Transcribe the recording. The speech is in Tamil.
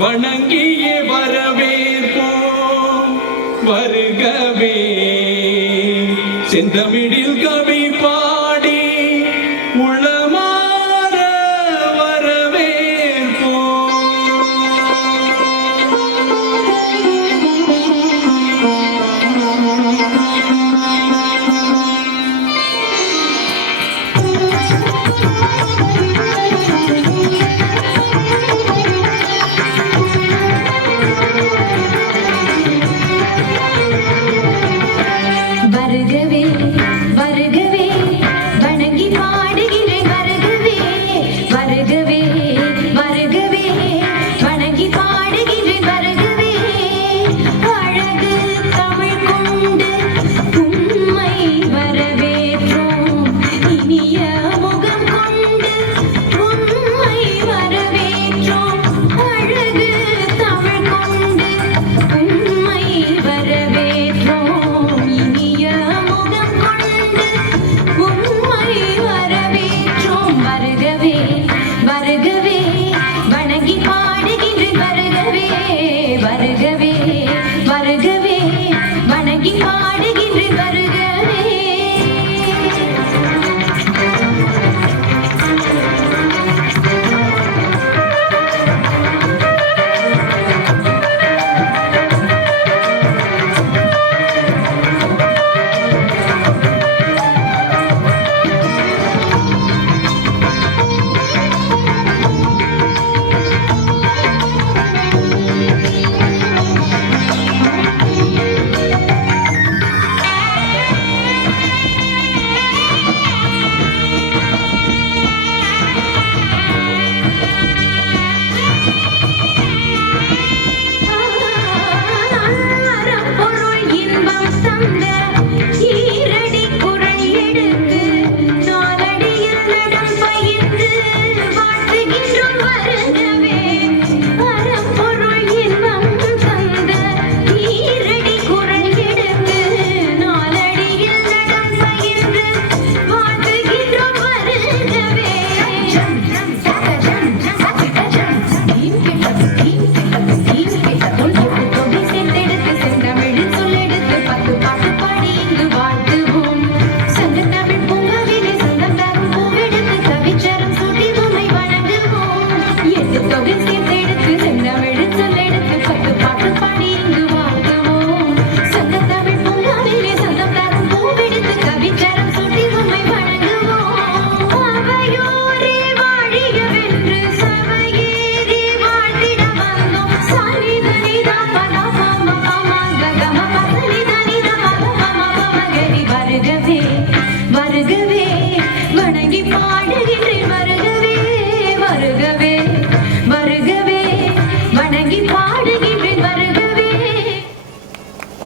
வணங்கியே வரவேற்போம் வருகவே செந்தமிழில் கவி பாடி உளமாற வரவேற்போம். வருகவே வருகவே வணங்கி பாடுகிறேன் வருகவே வருகவே வருகவே வணங்கி பாடுகிறேன் வருகவே அழகு தமிழ் கொண்டு உம்மை வரவேற்றோம் இனிய முகம் கொண்டு உம்மை வரவேற்றோம் அழகு தமிழ் கொண்டு உம்மை வரவேற்றோம் இனிய முகம் கொண்டு உம்மை வரவேற்றோம் வருகவே வருகவே வணங்கி பாடுகின்றேன் வருகவே வருகவே வருகவே வணங்கி பாடுகின்றேன் வருகவே. வருகவே வருகவே வணங்கி பாடுகின்றேன்